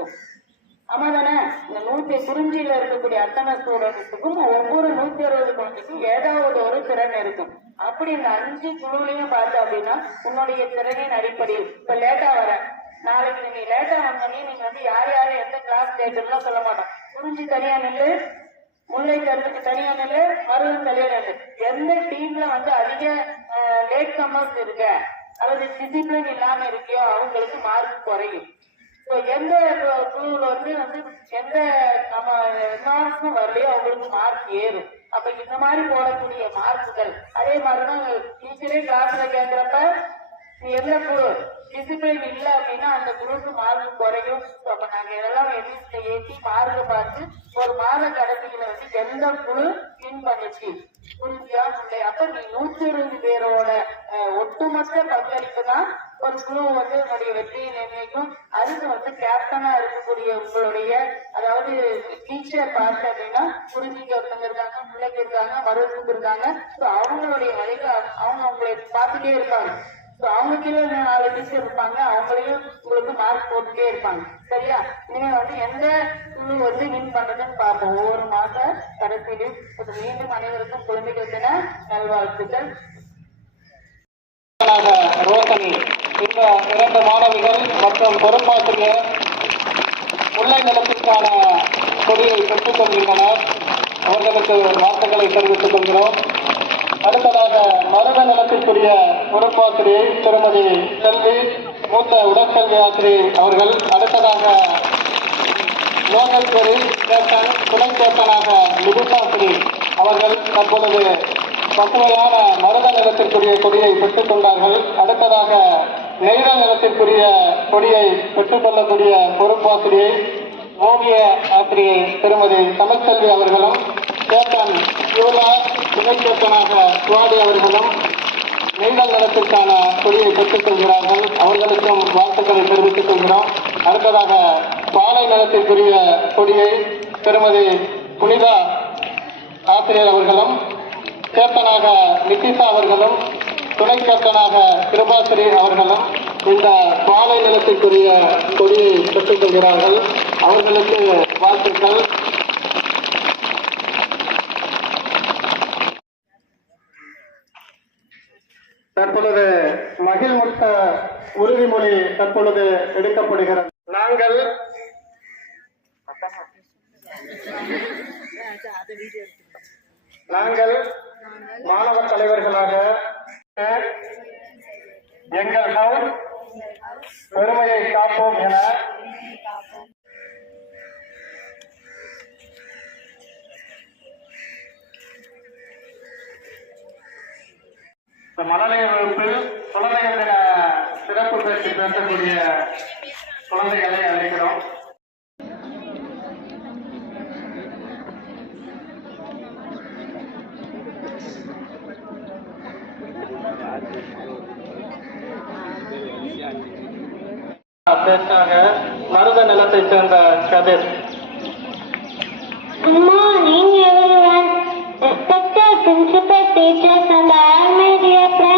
இருக்கும். ஆமா தானே? இந்த 100 குறிஞ்சியில இருக்கக்கூடிய அத்தனை ஸ்டூடெண்ட்ஸுக்கும் ஒவ்வொரு 160 குழந்தைக்கும் ஏதாவது ஒரு திறன் இருக்கும். அப்படி இந்த 5 குழுலையும் பார்த்து அப்படின்னா உன்னுடைய திறனின் அடிப்படையில் இப்ப லேட்டா வர நாளைக்கு நீங்க லேட்டா வந்தோடனே நீங்க யார் யாரு எந்த கிளாஸ் லேட்டுலாம் சொல்ல மாட்டோம். குறிஞ்சி தனியா நெல்லு, முல்லை கருத்துக்கு தனியா நெல்லு, மருதம் தனியா நெல்லு. எந்த டீம்ல அதிக லேட் கமர்ஸ் இருக்க அல்லது டிசிப்ளின் இல்லாம இருக்கியோ அவங்களுக்கு மார்க் குறையும். எந்த குழுவுல எந்த நம்ம மார்க்ஸும் வரலையோ அவங்களுக்கு மார்க் ஏறும். அப்ப இந்த மாதிரி போடக்கூடிய மார்க்குகள் அதே மாதிரிதான் டீச்சரே கிளாஸ்ல கேட்கிறப்ப நீ எந்த குழு டிசிப்ளின் இல்ல அப்படின்னா அந்த குழுக்கு மார்க் குறையும். அப்ப நாங்க இதெல்லாம் ஏற்றி மார்க்கை பார்த்து ஒரு மாத கடைசியில எந்த குழு வின் பண்ணுச்சு புரிஞ்சியா முல்லை. அப்ப நீ 120 பேரோட ஒட்டுமொத்த பங்களிப்பு தான் ஒரு குழு உங்களுடைய வெற்றியை நிர்ணயிக்கும். அதுக்கு கேப்டனா இருக்கக்கூடிய உங்களுடைய அதாவது டீச்சர் பார்த்து அப்படின்னா குறிஞ்சிக்கு ஒருத்தங்க இருக்காங்க, முல்லைக்கு இருக்காங்க, மருவத்துக்கு இருக்காங்க. அவங்களுடைய வழியில அவங்க உங்களை பார்த்துட்டே இருப்பாங்க. அவங்க கீழே 4 டீச்சர் இருப்பாங்க, அவங்களையும் உங்களுக்கு மார்க் போட்டுட்டே இருப்பாங்க. சரியா? நீங்க எந்த குழு வின் பண்றதுன்னு பார்ப்போம் ஒவ்வொரு மாத கடைசியிலும். மீண்டும் அனைவருக்கும் குழந்தைகள் தின நல்வாழ்த்துக்கள். ரோசனி இந்த 2 மாணவிகள் மற்றும் பொறுப்பாசிரியர் முல்லை நிலத்திற்கான கொடியை பெற்றுக் கொள்கின்றனர். அவர்களுக்கு வாழ்த்துக்களை தெரிவித்துக் கொள்கிறோம். அடுத்ததாக மருத நிலத்திற்குரிய பொறுப்பாசிரியை திருமதி செல்வி, மூத்த உடற்கல்வி ஆசிரியை அவர்கள். அடுத்ததாக லோகேஸ்வரி கேப்டன், துணை கேப்டனாக லிபிகாஸ்ரீ அவர்கள் தற்பொழுது பசுமையான மருத நிலத்திற்குரிய கொடியை பெற்றுக் கொண்டார்கள். அடுத்ததாக நெய்த நிலத்திற்குரிய கொடியை பெற்றுக் கொள்ளக்கூடிய பொறுப்பாசிரியை ஓவிய ஆசிரியை திருமதி தமிழ்செல்வி அவர்களும், கேப்டன் யுவலா, துணை கேப்டனாக சுவாடி அவர்களும் நெய்த நிலத்திற்கான கொடியை பெற்றுக் கொள்கிறார்கள். அவர்களுக்கும் வாழ்த்துக்களை தெரிவித்துக் கொள்கிறோம். அடுத்ததாக பாலை நிலத்திற்குரிய கொடியை திருமதி புனிதா ஆசிரியர் அவர்களும், கேப்டனாக நிதிஷா அவர்களும், துணை கேப்டனாக கிருபாஸ்ரீ அவர்களும் இந்த பாலை நிலத்திற்குரிய கொடியை பெற்றுக் கொள்கிறார்கள். அவர்களுக்கு வாழ்த்துக்கள். தற்பொழுது மகிழ்முட்ட உறுதிமொழி தற்பொழுது எடுக்கப்படுகிறது. நாங்கள் மாணவ தலைவர்களாக எங்கள் ஹவுஸ் பெருமையை காப்போம் என மழலை வகுப்பில் குழந்தைகள் தின சிறப்பு பேச்சு பேசக்கூடிய குழந்தைகளை அழைக்கிறோம். பேச்சாக மருத நிலத்தை சேர்ந்த கதிர். Good morning everyone, respected principal, teachers and all my dear friends.